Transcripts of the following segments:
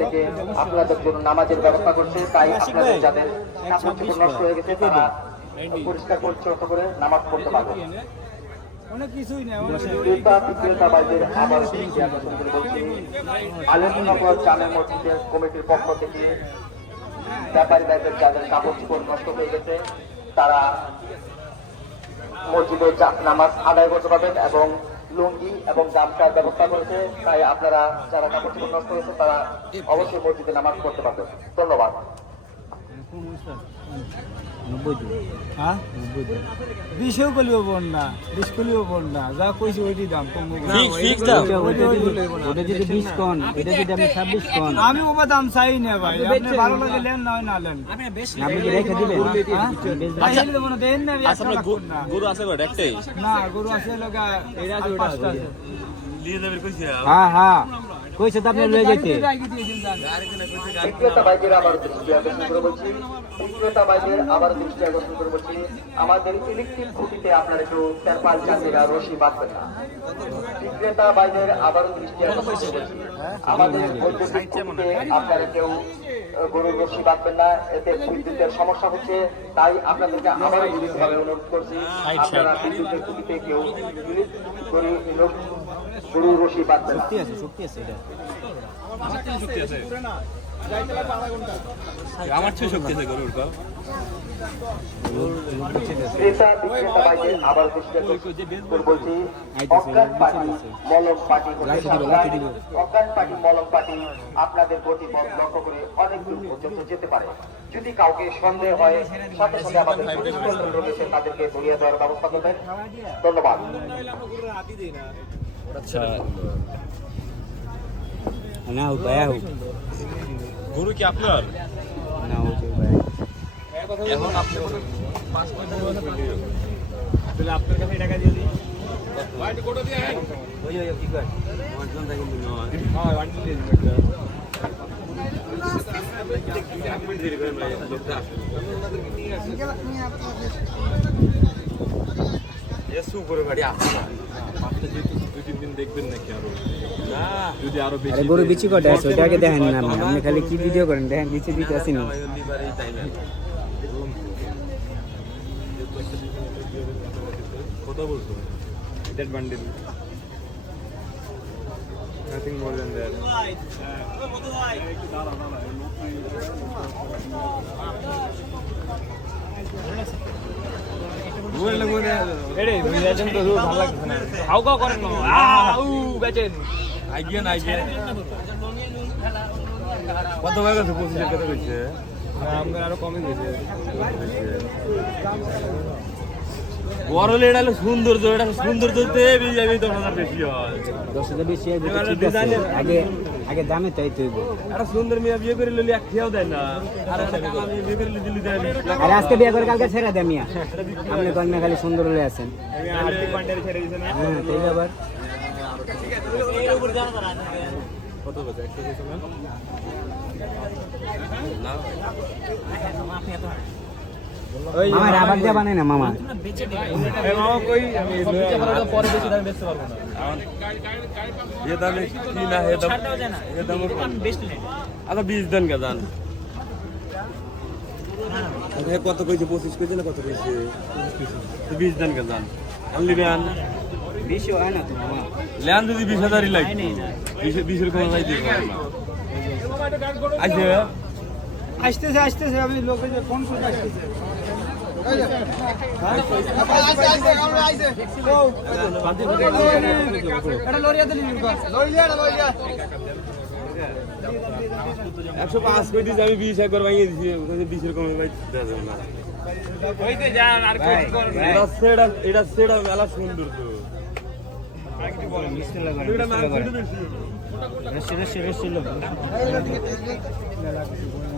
থেকে আপনাদের জন্য নামাজের ব্যবস্থা করছে, তাই আপনাদের যাদের কাপড় চোপড় নষ্ট হয়ে গেছে তারা পরিষ্কার পরিচ্ছন্ন করে নামাজ পড়তে পারবে। ক্রেতা বিক্রেতা ভাইদের আবার দৃষ্টি আকর্ষণ করে বলছি, আলমনগর জামে মসজিদের কমিটির পক্ষ থেকে ব্যাপারী ভাইদের যাদের কাপড় চোপড় নষ্ট হয়ে গেছে তারা মসজিদে নামাজ আদায় করতে পারবেন এবং লুঙ্গি এবং গামছার ব্যবস্থা করেছে, তাই আপনারা যারা কাপড় চোপড় নষ্ট হয়েছে তারা অবশ্যই মসজিদে নামাজ পড়তে পারবেন। ধন্যবাদ। 20 কলিও বোন না 20 কলিও বোন না যা কইছি ওইটি দাম আমি বাবা দাম চাই না ভাই, আপনি ভালো লাগে লেন না না লেন আপনি কি রেখে দিবেন ভাই হেলে বনা দেন না গরু আছে বড় একটাই না গরু আছে লগা এরা আছে ওটা আছে লিয়ে যাবে কইছে। হ্যাঁ হ্যাঁ কইছে তো আপনি লয়ে যাইতে বিক্রেতা ভাইদের আবার দৃষ্টি আকর্ষণ করে বলছি, বিক্রেতা ভাইদের আবার দৃষ্টি আকর্ষণ করে বলছি, আমাদের ইলেকট্রিক খুঁটিতে আপনার একটু তেরপাল চাষিরা রশি বাঁধবেন না। বিক্রেতা ভাইদের আবারও দৃষ্টি আকর্ষণ করে বলছি, আমাদের বৈদ্যুতিক খুঁটিতে আপনারা কেউ গরুর রশি বাঁধবেন না, এতে বিদ্যুতের সমস্যা হচ্ছে, তাই আপনাদেরকে আবারও বিদ্যুৎভাবে অনুরোধ করছি আপনারা বিদ্যুতের খুঁটিতে কেউ গরুর রশি বাঁধবেন না। আমার চেয়ে শক্তি আছে গরুর কা ক্রেতা বিক্রেতা ভাইদের আবার দৃষ্টি আকর্ষণ বলছি, অজ্ঞান পার্টি মলম পার্টি আপনাদের গতিপথ লক্ষ্য করে অনেক দূর পর্যন্ত যেতে পারে। যদি কাউকে সন্দেহ হয় সাথে সাথে আমাদের রয়েছে, তাদেরকে ধরিয়ে দেওয়ার ব্যবস্থা করবেন। ধন্যবাদ। আচ্ছা না উপায় গরু কি আপনার না উপায় এখন আপনি 5 তাহলে আপনার কাছে টাকা দিয়ে দিই ভাই কোটা দিয়ে ওই ওই কি কর ওয়ান টাকা দিন হ্যাঁ ওয়ান দিয়ে দিন আপনি ধীরে করে ভাই লোকটা এসু করে গাড়ি আছে পাঁচটা যেহেতু 2-3 দিন দেখবেন নাকি আরো না যদি আরো বেশি গরু বিচি কটা আছে ওটাকে দেখেন না আপনি খালি কি ভিডিও করেন দেখেন বিচি দিতে আসেনি কত বলছো that bundle nothing more than that এরে মিলাজন তো ভালো লাগছে না হাউ কাউ করেন না আউ বেচেন আইগেন কত হয়ে গেছে 25 কত হয়েছে আমাদের আরো কমে গেছে বড় লেডা হলো সৌন্দর্য, এটা সৌন্দর্যতে যাবে 10,000 বেশি হয় 10,000 বেশি আগে আগে দামে তাই তুই আরে সুন্দর মেয়ে বিয়ে করে ললি এক খেয়াও দেয় না, আর আমি বিয়ে করে দিলি দেয় আরে আজকে বিয়ে করে কালকে ছেড়ে দে মিয়া আপনি কোন না খালি সুন্দর হয়ে আছেন আর্থিক বান্ডারি ছেড়ে দিছে না। হ্যাঁ তাই আবার এর উপর জানা না কত কত 100 কত না মামা রাবার দিয়ে বানাই না মামা এ মামা কই আমি পরে বেশি দামে বেচতে পারবো না ये दाम की ना है दाम ये दाम बेस्ट नहीं আচ্ছা 20 দেন গাজান আরে কত কইছে 25 কইছে না কত কইছে 20 দেন গাজান আনলি নেন বেশি হয় না তো মামা লেন যদি 20,000 ই লাগে 20 এর কোন লাই দিব আসতেছে আসতেছে আমি লোকে যে ফোন করে আসতেছে এটা লরিয়া দিলি লরিয়া 105 কই দিছি আমি 20 একবার ভাঙিয়ে দিছি 20 এর কমে ভাই দেয়া যাবে না হইতে যান আর কই করবে এটা সেটা মেলা সুন্দর তো আর কিছু বলেন মিষ্টি লাগে এটা নাম শুনতে বেশি রেসি লোক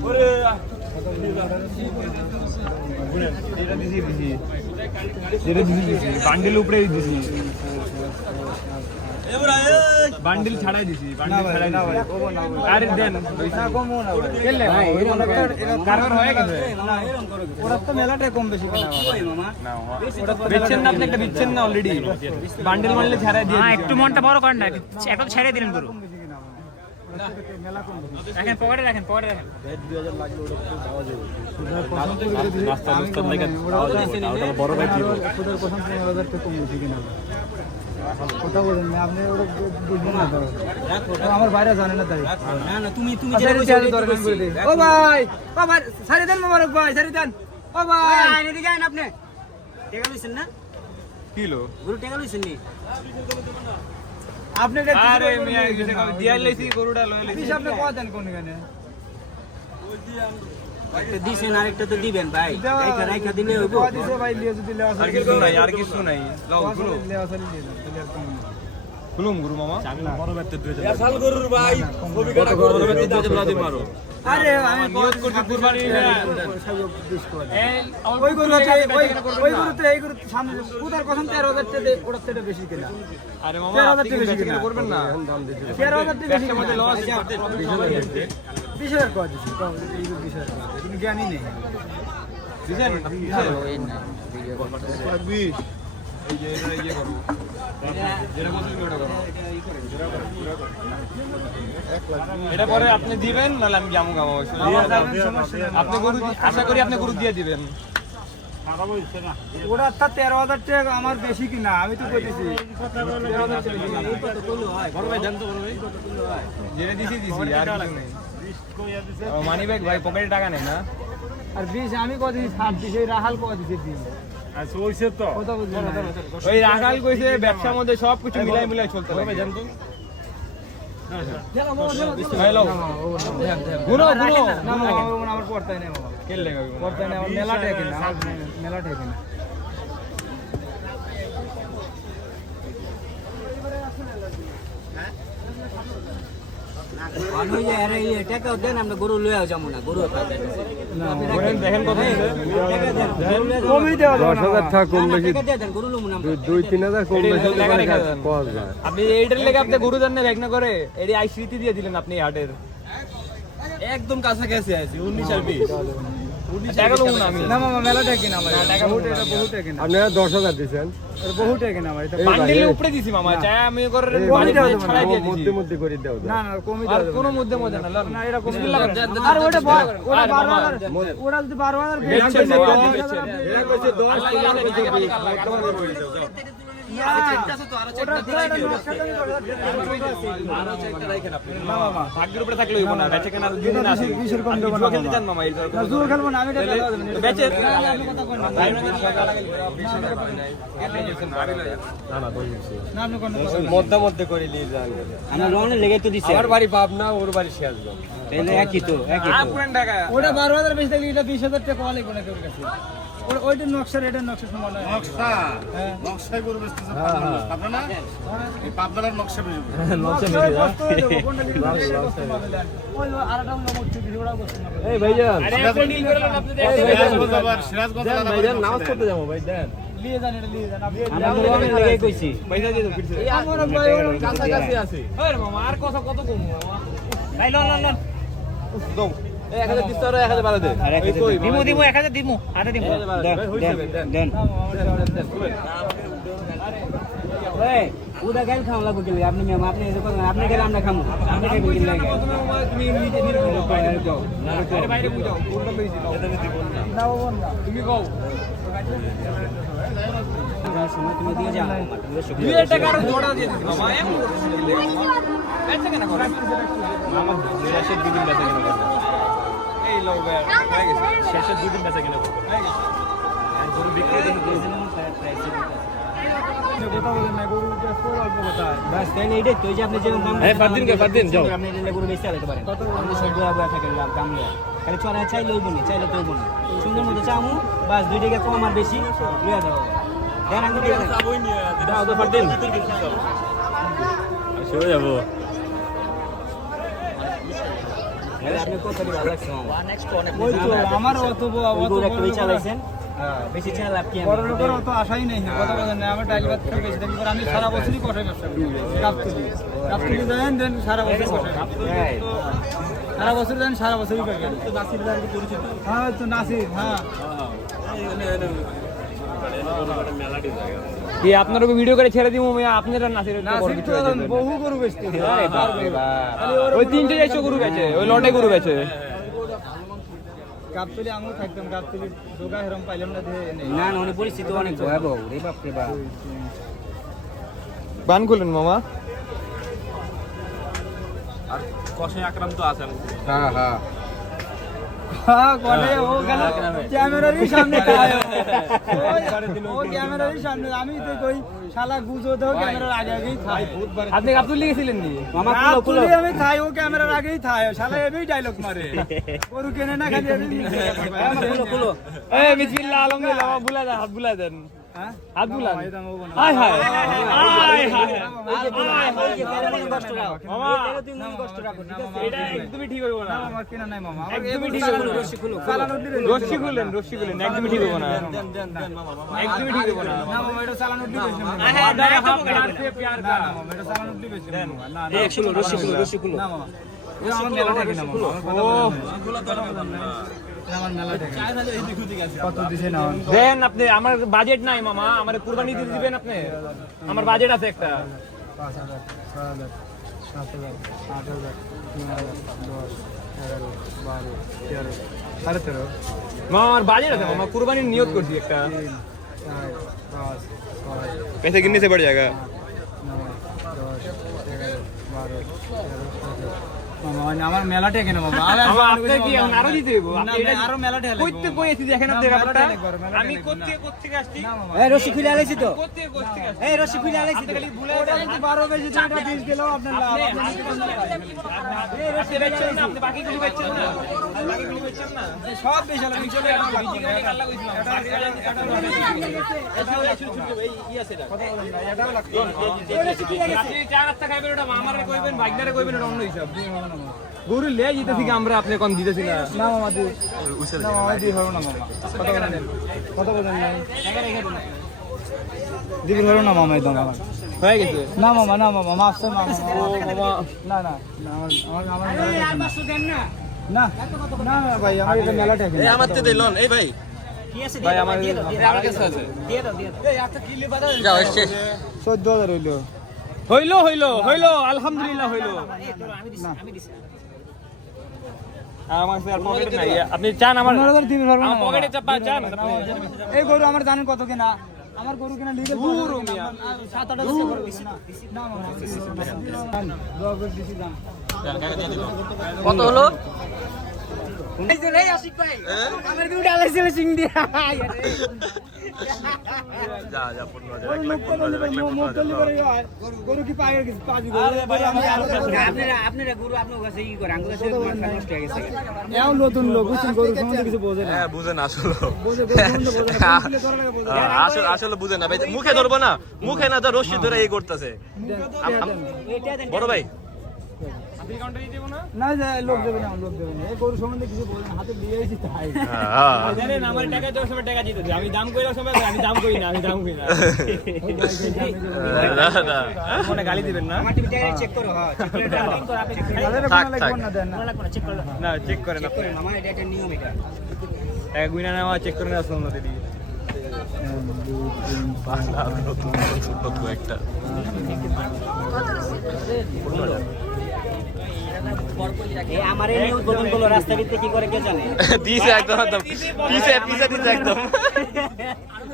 ওরে বান্ডিল উপরে দিছি বান্ডিল ছাড়াই দিছি বান্ডিল ছাড়াই না ভাই আরে দেন পয়সা কমও না ভাই কেলে ভাই এরকম কারণ হয়ে গেছে না এরকম করে ওরা তো মেলাটা কম বেশি করে মামা না ওটা তো বেচছেন না আপনি একটা বিচ্ছেন না অলরেডি বান্ডিল মারলে ছাড়াই দিয়ে একটু মনটা বড় করেন না একটু ছেড়ে দিলেন গুরু মেলা কম রাখেন পকেটে রাখেন নাস্তা নুস্তা লাগে বড় ভাই দিব ওদের কথা 15,000 টাকা কম বেশি কিনা কথা বলেন না আপনি ওরা বুঝবেন না আমার বাইরে জানে না তাই না তুমি যেটা বলছো দরকার করে দে ও ভাই সারি দেন মোবারক ভাই সারি দেন ও ভাই আইনে দিকে আইন আপনি টাকা লইছেন না কিলো গরু টাকা লইছেন নি আপনি এটা আরে মিয়া দিয়া লইছি গরুটা লই লইছি হিসাব আপনি কত দেন কোন এখানে একটা দিছেন আরেকটা তো দিবেন ভাই রাইখা দিলে হইব কত দিছে ভাই লিয়ে যদি লেওয়া আর কিছু নাই লাও গুলো লেওয়া সারি দিয়ে দেন তাহলে আর কম না খুলুম গুরু মামা বড় বেতে 2000 শাল গরুর ভাই ছবি কাটা বড় গরুর বেতে 2000 লাদি মারো আরে আমি নিয়ত করছি কুরবানি ওই গরু আছে ওই গরু তো এই গরু সামনে উদার কসম 13,000 টাকা দে ওটা থেকে বেশি কিনা আরে মামা 13,000 আপনি টাকা বেশি কিনা করবেন না 13,000 টাকা বেশি ব্যবসার মধ্যে লস 20,000 কয় দিছি এই গরু 20,000 তুমি জ্ঞানই নেই দিছেন এই যে ইয়ে করব যেটা বলছেন ওটা করব এটা পরে আপনি দিবেন নাহলে আমি জামু গামো আপনি গরু আশা করি আপনি গরু দিয়ে দিবেন ওটা তা 13,000 টাকা আমার বেশি কিনা আমি তো কইতেছি বড় ভাই জানতো বড় ভাই যেটা দিছি আর কিছু নেই মানি ব্যাগ ভাই পকেটে টাকা নেই না আর 20 আমি কত দিছি 7 দিছি রাহাল কত দিছি 20 আচ্ছা ওইসে তো কথা বুঝলেন ওই রাখাল কইছে ব্যবসার মধ্যে সবকিছু মিলাই চলতে হবে জানতো হ্যালো গুনো আমার পড়তাই নেই বাবা কেন লেগে পড়তাই নেই আমার মেলা টাকা কিনা মেলা টাকা কিনা অনুই যে আরে এই টাকা দেন আমরা গরু লইয়া যাবো না গরু দেখেন কত কমই দেওয়া যাবে না 10,000 টাকা কম বেশি টাকা দেন গরু লমু না 2-3,000 কম বেশি পাওয়া যায় আপনি এইটার লেগে আপনি গরু দেন না ব্যাগ না করে এটি আই স্মৃতি দিয়ে দিলেন আপনি এই হাটের একদম কাছাকাছি আছি 19 আর 20 টাকা লুন না আমি না মামা মেলা টাকা কিনা আমার বহুত এটা বহুত টাকা কিনা আপনারা 10,000 দিয়েছেন বহুত টাকা কিনা আমার এটা বান্ডিলে উপরে দিছি মামা চাই আমি করে কমই দেওয়া যাবে না। ছাড়াই দিয়ে মধ্যে দিছি মধ্যে করে দাও না না কমই আর দেওয়া যাবে কোনো না। মধ্যে না লন না এটা কমই বিসমিল্লাহ দেওয়া যাবে করেন। না। আর ওটা আর মামা, 12,000 ওটা যদি 12,000 বেচছেন বেচছেন, বাবা, বেচছেন, বেচছেন। এরা কইছে 10 আল্লাহ কিলো আল্লাহ কইছে আল্লাহ 20 আল্লাহ বর্তমানে বই দাও যাও আরো চেকটা রাখেন আপনি না মামা ভাগ্যের উপরে থাকলে হইব না বেচে কেন আর দিন না আসে বিশের কম দেবো না জুয়া খেলতে চান মামা এই না জোর খেলবো না আমি এটা তাহলে দেওয়া যাবে না। বেচে আপনি কথা কই না ভাই না টাকা লাগাইলে না আপনি কোন মধ্যে করে নিয়ে যান আমরা লোনে লেগে তো দিছি আমার বাড়ি পাবনা ওর বাড়ি শেয়াজগঞ্জ তাহলে একই তো আপুরেন টাকা ওটা 12,000 বেশি থাকলে এটা 20,000 টাকা কলে কোনে তোর কাছে ওইটা নকশার এটা নকশা সমান নয় নকশা নকশায় গরু বেচতেছে পাবনা না এই পাবনার নকশা বেচবে এই ভাইজান আরে আপনি ডিল করে নেন আপনি সিরাজগঞ্জ আবার সিরাজগঞ্জ ভাইজান নামাজ পড়তে যাবো ভাই দেন লিয়ে যান এটা লিয়ে যান আপনি আমরা লোনে লেগে কইছি পয়সা দিয়ে দাও ফিরছে আমার ভাই ওর কাছাকাছি আছে আরে মামা আর কথা কত কম মামা ভাই লন দাও 1000 দিতে আর 1000 বাড়া দে আরে দিমু 1000 দিমু আরে দিমু দেন ওই উদা গাল খাওয়া লাগবে কি আপনি ম্যাম আপনি এসে কথা আপনি গেলে আমরা খামু আপনি খাইবেন কি লাগে তুমি এমনিতে নির্ভর আরে বাইরে বুঝাও কোনটা পেয়েছি নাও না তুমি কও সময় তুমি দিয়ে যাও 2 টাকা আর জোড়া দিয়ে দিছি মামা এমন বেচে কেন করে মামা শেষের দুদিন বেচে কেন করে এই লোক হয়ে গেছে শেষের দুদিন বেচে কেন করে হয়ে গেছে আর গরু বিক্রি করে দিয়েছিলাম প্রাইস কথা বলেন না গরু পুরো অল্প কথা বাস তাই এইটাই তো এই যে আপনি যেমন দাম ফারদিন যাও আপনি নিলে গরু বেশি আলাদা পারেন আপনি সব গোয়া গোয়া থাকেন দাম দেয়া খালি চড়া চাই লইব না চাইলে তো না সুন্দর মতো চামু বাস 2 টাকা কম আর বেশি লইয়া দাও দেন আমি দিয়ে দাও তো ফারদিন চলে যাবো আপনি কত টাকা ভালো লাগছে নেক্সট অনেক ওই তো আমার অত গরু একটা বেশি চালাইছেন বেশি চালা লাভ কি বড় করে অত আশাই নেই কথা বলেন না আমার ডাইল ভাত খেয়ে বেশি থাকি আমি সারা বছরই কষাই ব্যবসা করি রাফতুলি দেন দেন সারা বছর কষাই সারা বছর দেন সারা বছরই করি নাসির দার পরিচিত হ্যাঁ তো নাসির হ্যাঁ কি আপনারা ভিডিও করে ছেড়ে দিব আপনারা নাসির বহু গরু বেচতে ওই 3টে 400 গরু বেচে ওই লটে গরু বেচে গাবতলি আমিও থাকতাম গাবতলি দোকা হেরম পাইলাম না না না উনি পরিস্থিতি অনেক ভয়াবহ রে বাপ রে বাপ বান খুলেন মামা কষে আক্রান্ত আছেন হ্যাঁ হ্যাঁ হ্যাঁ কোনে ও গেল ক্যামেরারই সামনে খায় ও ক্যামেরারই সামনে আমি তো কই শালা গুজো দাও ক্যামেরার আগে আগেই খায় আপনি গাবতুলি গেছিলেন নি মামা কুলো কুলো গাবতলি আমি খাই ও ক্যামেরার আগেই খায় শালা এবি ডায়লগ মারে গরু কেনে না খালি এবি কুলো কুলো এই বিসমিল্লাহ আলহামদুলিল্লাহ মামা বুলা দেন হাত বুলা দেন হ্যাঁ হাত বুলান হায় হায় হায় হায় ওই যে তেলে কষ্ট রাও মামা তুই মন কষ্ট রাখো ঠিক আছে এটা একদমই ঠিক হইব না আমার কেনা নাই মামা একদমই ঠিক হইব না রশি খুলেন একদমই ঠিক হইব না একদমই ঠিক হইব না না মামা এটা চালান উঠলি বেশি না प्यार से प्यार का মামা এটা চালান উঠলি বেশি না না এই শুলো রশি কুলো না মামা এটা আমার মেলা থাকে না মামা আমার মেলা থাকে কত দিছে না দেন আপনি আমার বাজেট নাই মামা আমার কুরবানি দিতে দিবেন আপনি আমার বাজেট আছে একটা 5,000 6,000 7,000 8,000 9,000 10 11 12 13 সাড়ে 13 মামা আমার বাজেট আছে মামা কুরবানির নিয়ত করছি একটা 3 4 5 6 पैसे गिनने से बढ़ जाएगा 9 10 11 12 13 মামা আমার মেলাটা কেন মামা মামা আপনি কি আরো দিতে হইব না, আপনি এটা আরো মেলাটা লাগবে কইতে কইছি দেখেন না, আপনি ব্যাপারটা মেলাটা লাগবে, মেলাটা আমি লাগবে, কোত্থেকে আসছি না মামা এই রশি খুলে আলাইছি তো কোত্থেকে আসছি এই রশি খুলে আলাইছি তো ওটা যদি 12 বেশি টাকা দিস দিলেও আপনার লাভ আপনি বেচছেন না আপনি বাকিগুলি বেচছেন না বাকিগুলি বেচছেন না সব বেশি লাগবে চলে আপনি চা নাস্তা খাইবেন ওটা মামারে কইবেন ভাগনারে কইবেন ওটা অন্য হিসাব গরু লে জিতেছি কি আমরা আপনি কোন দিতেছি না না মামা দি না মামা দি হলো না মামা কত বলেন নাই দিবি হলো না মামা একদম আমার হয়ে গেছে না মামা মাফ চাই মামা ও মামা না না না, আমার না না না ভাই আমার এটা মেলাটা এই আমার তে দিলন এই ভাই কি আছে ভাই আমার আমার কাছে আছে দিয়ে দাও যাও শেষ 14,000 হইলো হইলো আলহামদুলিল্লাহ হইলো আমি দিছি আমার স্যার পকেটে নাই আপনি চান আমার 15,000 দিবি পারবো না আমার পকেটে চান আপনি এই গরু আমার জানেন কত কিনা আমার গরু কিনা লিগেল গরু মিয়া। 7-8 দিছে গরু বেশি না না মামা দোয়া করে দিছি দাম কত হলো এই যে এই আশিক ভাই আমার কি উড়ে আলাইছিল সিং দিয়া যা যা 15,000 গরু লোক কোন মুখ করলে করে গরু কি পায়ে গেছে পাজি গরু ভাই আমি আপনারা গুরু আপনার কাছে ই করে আঙ্গুল কাছে মাথা নষ্ট হয়ে গেছে এও নতুন লোক বুঝছেন গরু সম্বন্ধে কিছু বোঝে না হ্যাঁ বুঝেন আসলে বোঝে গরু সম্বন্ধে বোঝে না বুঝলে করা লাগে বোঝে না আসলে আসলে বুঝেন না ভাই মুখে ধরবো না মুখে না তো রশি ধরে এই করতেছে এইটা দেন বড় ভাই আপনি কাউন্টারে দেব না না যে লোক দেবে না লোক দেবে না এই গরু সম্বন্ধে কিছু বোঝে না হাতে দিয়ে এসেছি তাই জানেন আমার টাকা দেওয়ার সময় টাকা দিতে দিই। আমি দাম কইরার সময় আমি দাম করি না না না মনে গালি দিবেন না আমার টিভিটা চেক করো হ্যাঁ চেক করে দাও তাদের থাক, কোনো লাগবে না দেন না লাগবে না চেক করো না চেক করেন চেক আপনি করে মামা এটা একটা নিয়ম এটা টাকা গুইনা নেওয়া চেক করে নেওয়া শুনুন দিদি নতুন একটা এই আমার এই নিয়ম গোপন গুলো রাস্তা ভিত্তি কি করে কে জানে দিছে একদম পিছে পিছে দিছে একদম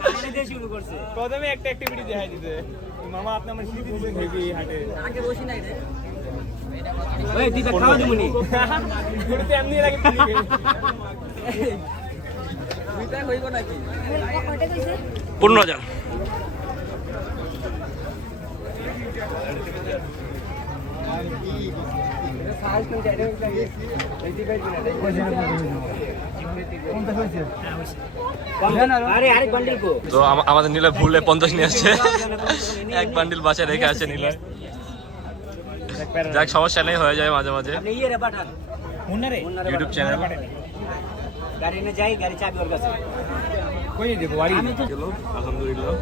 আমি দিয়ে শুরু করছে প্রথমে একটা অ্যাক্টিভিটি দেখাই দিতে মামা আপনি আমার স্মৃতি দিবেন হেভি হাটে আগে বসি নাই রে ওই দিদা খাওয়া দিমুনি গুরুতে এমনি লাগে 15,000 আরে আরেক বান্ডিল কো তো আমাদের নিলয় ভুলে 50 নিয়ে আসছে এক বান্ডিল বাসায় রেখে আছে নিলয় যাক সমস্যা নেই হয়ে যায় মাঝে মাঝে আপনি ইয়ে রে পাঠান মুন্নারে ইউটিউব চ্যানেল গাড়ি নিয়ে যাই গাড়ি চাবি ওর কাছে কই দেব বাড়ি গেল আলহামদুলিল্লাহ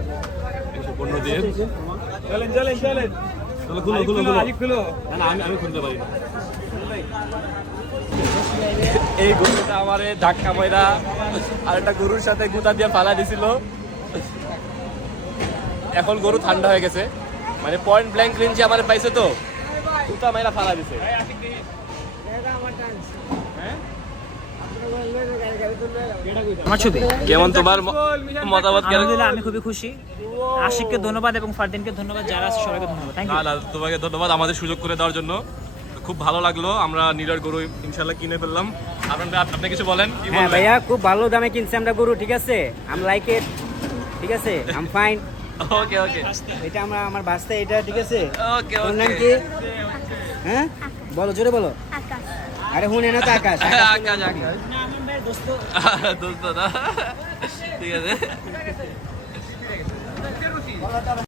115 দিয়ে চলেন খুলো আজ খুলো না না আমি খুলতে পারি না এই গরুটা আমারে ধাক্কা মাইরা আর একটা গরুর সাথে গুতা দিয়ে ফালা দিছিল এখন গরু ঠান্ডা হয়ে গেছে, মানে পয়েন্ট ব্ল্যাঙ্ক রেঞ্জে আমার পাইছে তো উটা মাইরা ফালা দিছে। আমার ছবি কেমন তোমার মতামত? আলহামদুলিল্লাহ আমি খুবই খুশি। আশিককে ধন্যবাদ এবং ফারদিনকে ধন্যবাদ, যারা আছে সবাইকে ধন্যবাদ। Thank you. না, তোমাকে ধন্যবাদ আমাদের সুযোগ করে দেওয়ার জন্য। খুব ভালো লাগলো, আমরা নীলার গরু ইনশাল্লাহ কিনে ফেললাম। আপনি কিছু বলেন? কি হ্যাঁ বলবেন? ভাইয়া, খুব ভালো দামে কিনছি আমরা গরু, ঠিক আছে? আম লাইক ইট, ঠিক আছে? I'm fine. ওকে ওকে এটা আমার বাস্তা, এটা ঠিক আছে? ওকে তোর নাম ওকে। কি? হ্যাঁ বলো, জোরে বলো। আরে হুনে না তো আকাশ। আকাশ আকাশ দোস্ত না, ঠিক আছে।